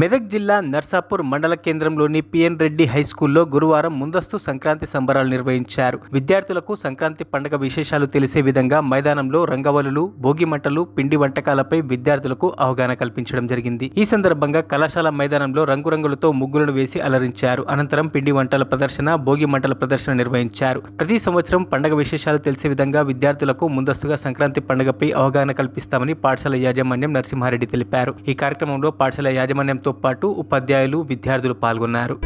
మెదక్ జిల్లా నర్సాపూర్ మండల కేంద్రంలోని పిఎన్ రెడ్డి హై స్కూల్లో గురువారం ముందస్తు సంక్రాంతి సంబరాలు నిర్వహించారు. విద్యార్థులకు సంక్రాంతి పండుగ విశేషాలు తెలిసే విధంగా మైదానంలో రంగవల్లులు, భోగి మంటలు, పిండి వంటకాలపై విద్యార్థులకు అవగాహన కల్పించడం జరిగింది. ఈ సందర్భంగా కళాశాల మైదానంలో రంగురంగులతో ముగ్గులను వేసి అలరించారు. అనంతరం పిండి వంటల ప్రదర్శన, భోగి మంటల ప్రదర్శన నిర్వహించారు. ప్రతి సంవత్సరం పండుగ విశేషాలు తెలిసే విధంగా విద్యార్థులకు ముందస్తుగా సంక్రాంతి పండుగపై అవగాహన కల్పిస్తామని పాఠశాల యాజమాన్యం నరసింహారెడ్డి తెలిపారు. ఈ కార్యక్రమంలో పాఠశాల యాజమాన్యంతో పాటు ఉపాధ్యాయులు, విద్యార్థులు పాల్గొన్నారు.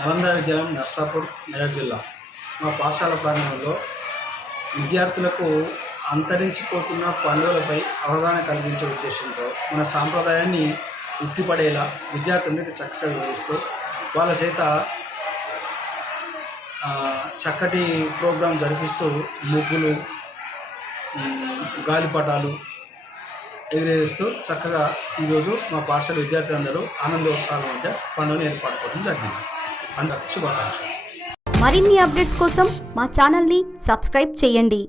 నలంద విద్యాలయం నర్సాపూర్ మెదక్ జిల్లా మా పాఠశాల ప్రాంగణంలో విద్యార్థులకు అంతరించిపోతున్న పండుగలపై అవగాహన కల్పించే ఉద్దేశంతో మన సాంప్రదాయాన్ని ఉట్టిపడేలా విద్యార్థులందరికీ చక్కగా వివరిస్తూ వాళ్ళ చేత చక్కటి ప్రోగ్రాం జరిపిస్తూ ముగ్గులు, గాలిపటాలు ఎగిరేస్తూ చక్కగా ఈరోజు మా పాఠశాల విద్యార్థులందరూ ఆనందోత్సవాల మధ్య పండుగను ఏర్పాటు చేయడం జరిగింది. అందరికీ శుభాకాంక్షలు. మరిన్ని అప్డేట్స్ కోసం మా ఛానల్ని సబ్స్క్రైబ్ చేయండి.